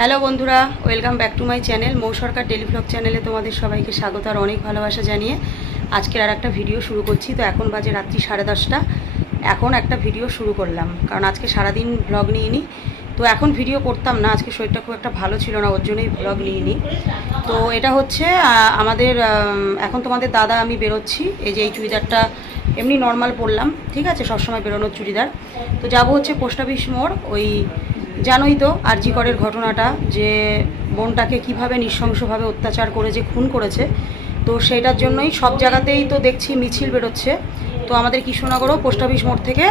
Hello বন্ধুরা, welcome back to my channel Mou Sarkar টেলিভ্লগ চ্যানেলে তোমাদের সবাইকে স্বাগত আর অনেক ভালোবাসা জানিয়ে আজকের আর একটা ভিডিও শুরু করছি। তো এখন বাজে রাত্রি সাড়ে দশটা। এখন একটা ভিডিও শুরু করলাম, কারণ আজকে সারাদিন ভ্লগ নিইনি। তো এখন ভিডিও করতাম না, আজকে শরীরটা খুব একটা ভালো ছিল না, ওর জন্যই ভ্লগ নিইনি। তো এটা হচ্ছে আমাদের এখন তোমাদের দাদা আমি বেরোচ্ছি। এই যে এই চুড়িদারটা এমনি নর্মাল পরলাম, ঠিক আছে? সবসময় বেরোনোর চুড়িদার। তো যাব হচ্ছে পোস্ট অফিস মোড়, ওই জানোই তো আরজি করের ঘটনাটা যে বোনটাকে কীভাবে নৃশংসভাবে অত্যাচার করে যে খুন করেছে। তো সেটার জন্যই সব জায়গাতেই তো দেখছি মিছিল বেরোচ্ছে। তো আমাদের কৃষ্ণনগরও পোস্ট অফিস মোড় থেকে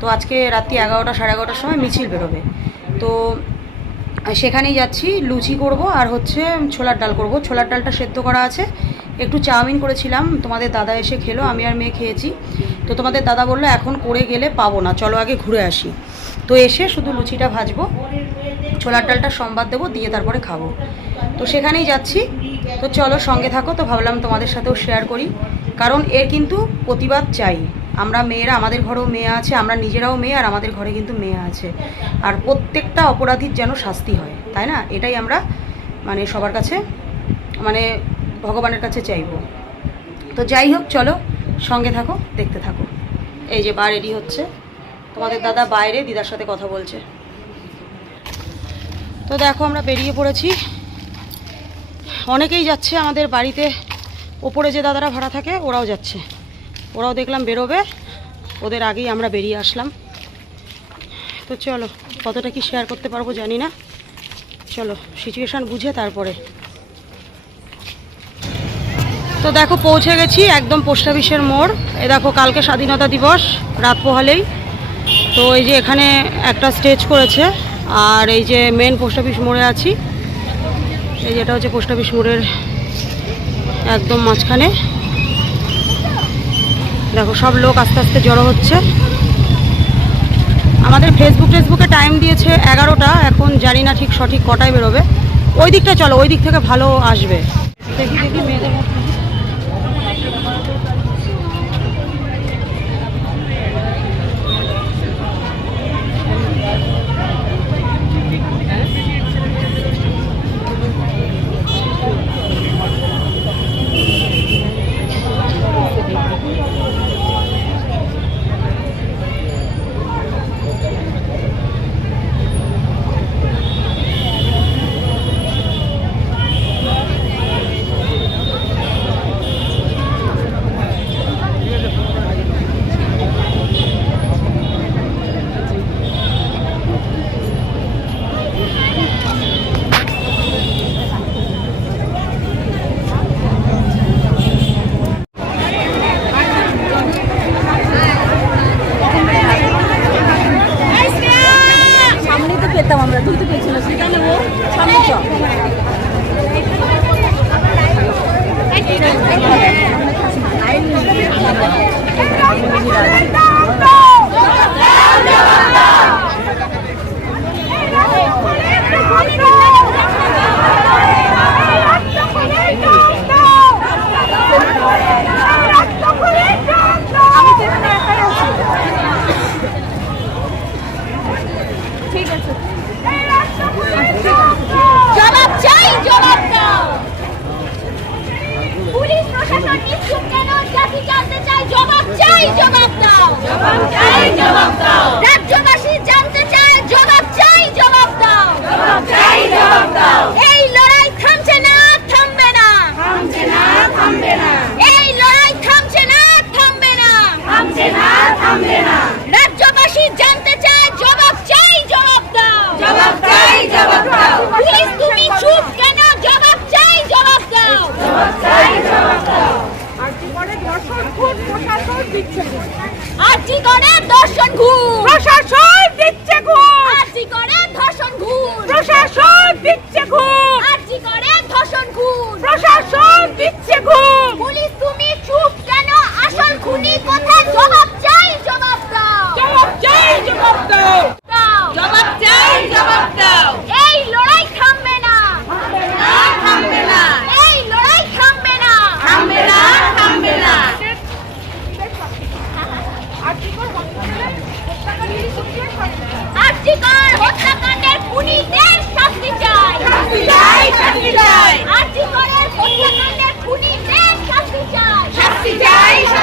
তো আজকে রাত্রি এগারোটা, সাড়ে এগারোটার সময় মিছিল বেরোবে। তো সেখানেই যাচ্ছি, লুচি করব আর হচ্ছে ছোলার ডাল করব। ছোলার ডালটা সেদ্ধ করা আছে। একটু চাউমিন করেছিলাম, তোমাদের দাদা এসে খেলো, আমি আর মেয়ে খেয়েছি। তো তোমাদের দাদা বলল, এখন করে গেলে পাবো না, চলো আগে ঘুরে আসি। তো এসে শুধু লুচিটা ভাজবো, ছোলার ডালটা সম্বাদ দেবো, দিয়ে তারপরে খাব। তো সেখানেই যাচ্ছি। তো চলো সঙ্গে থাকো, তো ভাবলাম তোমাদের সাথেও শেয়ার করি। কারণ এর কিন্তু প্রতিবাদ চাই। আমরা মেয়েরা, আমাদের ঘরেও মেয়ে আছে, আমরা নিজেরাও মেয়ে, আর আমাদের ঘরে কিন্তু মেয়ে আছে। আর প্রত্যেকটা অপরাধীর যেন শাস্তি হয়, তাই না? এটাই আমরা মানে সবার কাছে মানে ভগবানের কাছে চাইব। তো যাই হোক, চলো সঙ্গে থাকো, দেখতে থাকো। এই যে বা রেডি হচ্ছে। তোমাদের দাদা বাইরে, দিদার সাথে কথা বলছে। তো দেখো, আমরা বেরিয়ে পড়েছি। অনেকেই যাচ্ছে আমাদের বাড়িতে। ওপরে যে দাদারা ভাড়া থাকে, ওরাও যাচ্ছে। ওরাও দেখলাম বেরোবে। ওদের আগেই আমরা বেরিয়ে আসলাম। তো চলো, কতটা কি শেয়ার করতে পারব জানি না। চলো সিচুয়েশান বুঝে তারপরে। তো দেখো, পৌঁছে গেছি একদম পোস্ট অফিসের মোড়। এ দেখো, কালকে স্বাধীনতা দিবস, রাত পোহালেই। তো এই যে এখানে একটা স্টেজ করেছে, আর এই যে মেন পোস্ট অফিস মোড়ে আছি। এই যেটা হচ্ছে পোস্ট অফিস মোড়ের একদম মাঝখানে। দেখো, সব লোক আস্তে আস্তে জড়ো হচ্ছে। আমাদের ফেসবুক টেসবুকে টাইম দিয়েছে এগারোটা, এখন জানি না ঠিক সঠিক কটায় বেরোবে। ওই দিকটা চলো, ওই দিক থেকে ভালো আসবে। দেখি দেখি মেয়েদের মধ্যে। সামনেই তো পেতাম আমরা তুই তো পেয়েছিল সেখানে ও সামনে চ ঠিক আছে জবাব চাই জবাব দাও। পুলিশ প্রশাসন নিশ্চুপ জাতি জানতে চাই? জবাব চাই জবাব দাও। জবাব চাই জবাব দাও। রাজ্যবাসী জানতে চায় জবাব চাই জবাব দাও। জবাব চাই জবাব দাও। এই লড়াই থামছে না থামবে না। থামছে না থামবে না। এই লড়াই থামছে না থামবে না। থামছে না থামবে না। রাজ্যবাসী জানতে চায় জবাব চাই জবাব দাও। জবাব চাই জবাব দাও। পুলিশ তুমি চুপ কেন? জবাব চাই জবাব দাও। জবাব চাই জবাব দাও আরজি করে দর্শন ঘুষ প্রশাসন জি দর্শন ঘুম প্রশাসন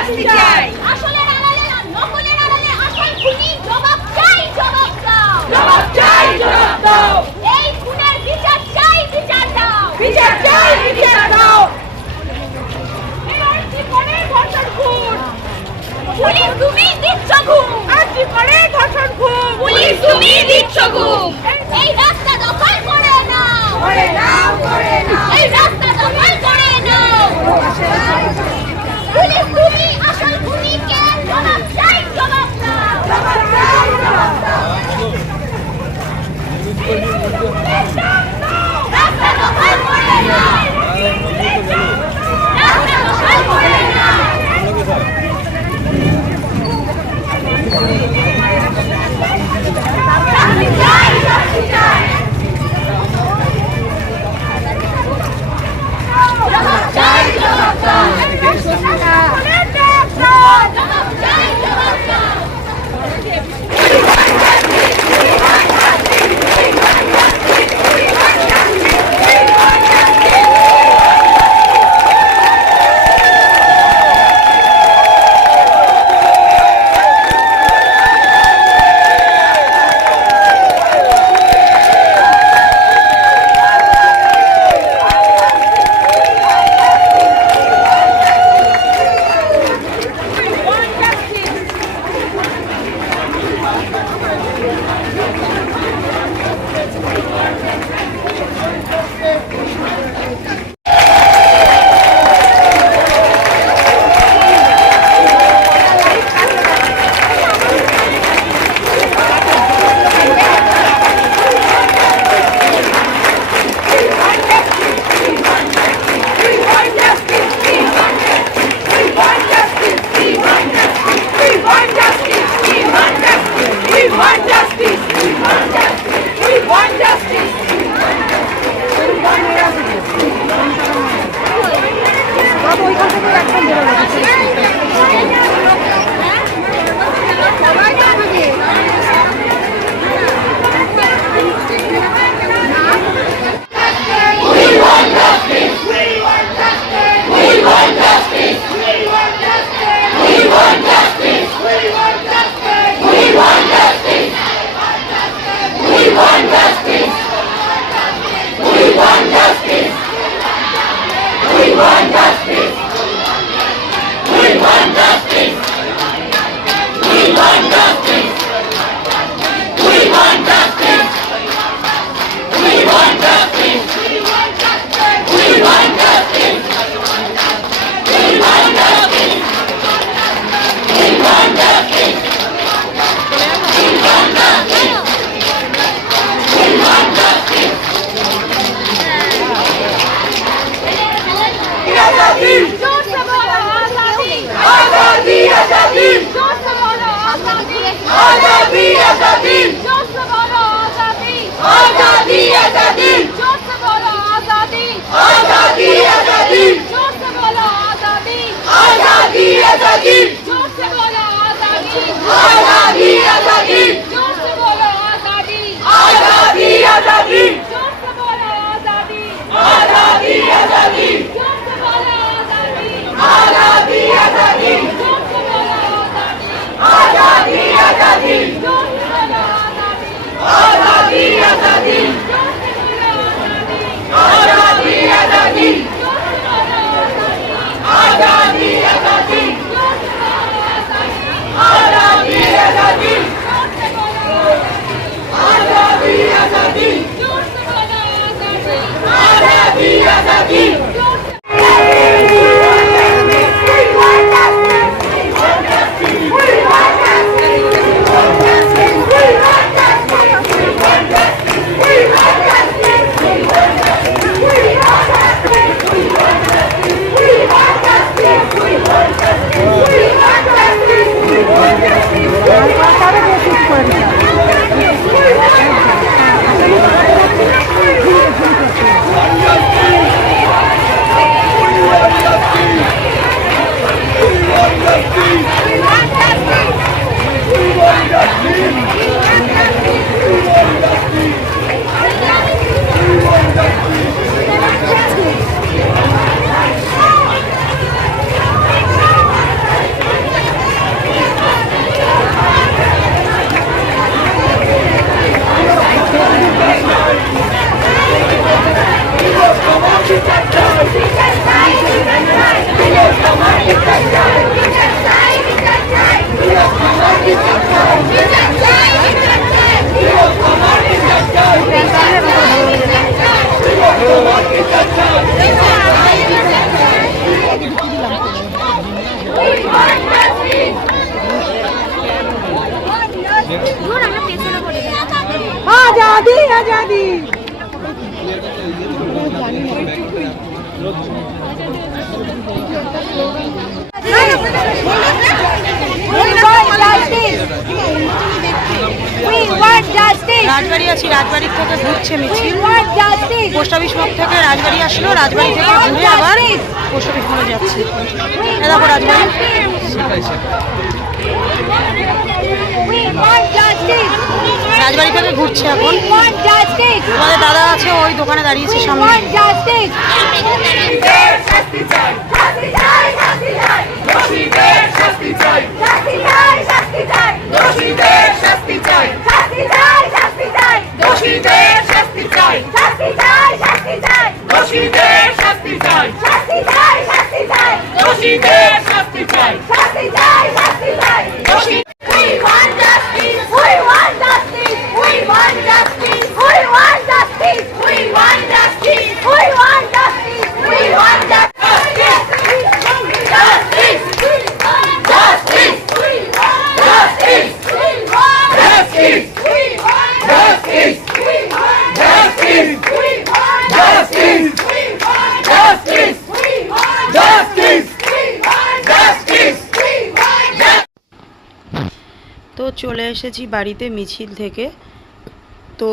শাস্তি চাই। আসলে আড়ালে নকলের আড়ালে খুনি জবাব চাই জবাব দাও। জবাব চাই জবাব দাও। এই খুনের বিচার চাই বিচার দাও। বিচার চাই বিচার দাও। এর জীবনের ধর্ষণ খুন। পুলিশ তুমি দিচ্ছ ঘুম। আর জীবনের ধর্ষণ খুন। পুলিশ তুমি দিচ্ছ ঘুম। রাজবাড়ি আছি রাজবাড়ির থেকে ঘুরছে মিছিল। পোস্ট অফিস মোড় থেকে রাজবাড়ি আসলো রাজবাড়ি থেকে ঘুরে আবার পোস্ট অফিস মোড়ে যাচ্ছে। দেখো রাজবাড়ি। We want justice. রাজবাড়ি থেকে ঘুরছে এখন আমাদের দাদা আছে ওই দোকানে দাঁড়িয়েছে সামনে want justice. We এসেছি বাড়িতে মিছিল থেকে। তো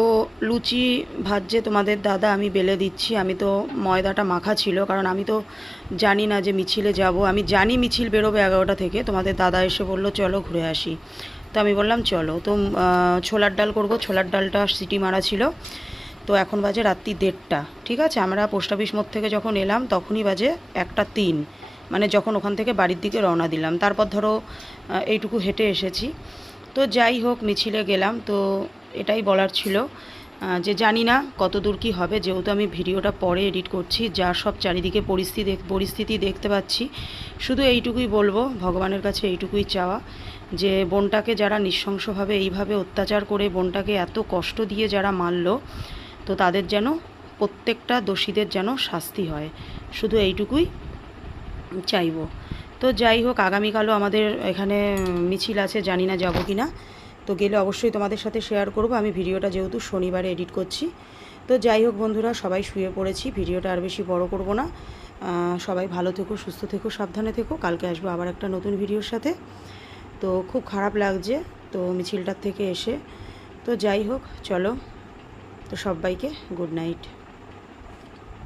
লুচি ভাজছে তোমাদের দাদা, আমি বেলে দিচ্ছি। আমি তো ময়দাটা মাখা ছিল, কারণ আমি তো জানি না যে মিছিলে যাব। আমি জানি মিছিল বেরোবে এগারোটা থেকে। তোমাদের দাদা এসে বলল, চলো ঘুরে আসি। তো আমি বললাম, চলো। তো ছোলার ডাল করব। ছোলার ডালটা সিটি মারা ছিল। তো এখন বাজে রাত্রি দেড়টা, ঠিক আছে? আমরা পোস্ট অফিস মোড় থেকে যখন এলাম, তখনই বাজে একটা তিন। মানে যখন ওখান থেকে বাড়ির দিকে রওনা দিলাম। তারপর ধরো এইটুকু হেঁটে এসেছি। তো যাই হোক, মিছিলে গেলাম। তো এটাই বলার ছিল। যে জানি না কত দূর কী হবে। যেহেতু আমি ভিডিওটা পরে এডিট করছি, যা সব চারিদিকে পরিস্থিতি পরিস্থিতি দেখতে পাচ্ছি। শুধু এইটুকুই বলব, ভগবানের কাছে এইটুকুই চাওয়া, যে বোনটাকে যারা নৃশংসভাবে এইভাবে অত্যাচার করে বোনটাকে এত কষ্ট দিয়ে যারা মারলো, তো তাদের যেন প্রত্যেকটা দোষীদের যেন শাস্তি হয়। শুধু এইটুকুই চাইব। তো যাই হোক, আগামীকালও আমাদের এখানে মিছিল আছে, জানি না যাব কি না তো গেলে অবশ্যই তোমাদের সাথে শেয়ার করব। আমি ভিডিওটা যেহেতু শনিবারে এডিট করছি। তো যাই হোক বন্ধুরা, সবাই শুয়ে পড়েছি। ভিডিওটা আর বেশি বড় করব না। সবাই ভালো থেকো, সুস্থ থেকো, সাবধানে থেকো। কালকে আসব আবার একটা নতুন ভিডিওর সাথে। তো খুব খারাপ লাগছে তো মিছিলটার থেকে এসে। তো যাই হোক, চলো। তো সবাইকে গুড নাইট